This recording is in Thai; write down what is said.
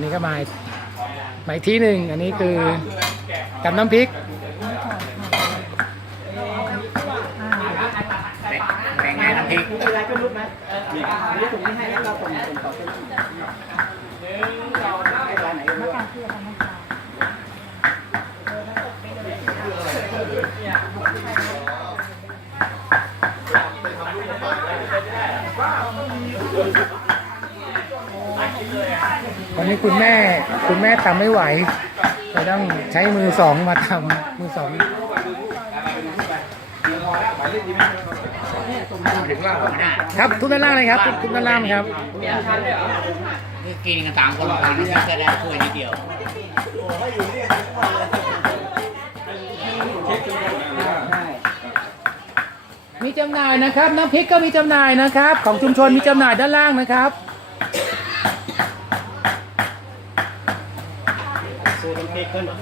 นนี้ก็มามาอีกที่หนึ่งอันนี้คือกับน้ำพริกแบ่งให้น้ำพริก ต่อเป็นให้ร้านไหนก็รู้ว่าวันนี้คุณแม่คุณแม่ทำไม่ไหวเลยต้องใช้มือสองมาทำมือสองถึงว่าผมน่ะครับทุกด้านล่างเลยครับทุกทุกด้านล่างครับคือกินกันต่างคนต่างนี่ก็ได้ช่วยนิดเดียวมีจำหน่ายนะครับ น้ำพริกก็มีจำหน่ายนะครับ ของชุมชนมีจำหน่ายด้านล่างนะครับ Sulang bacon.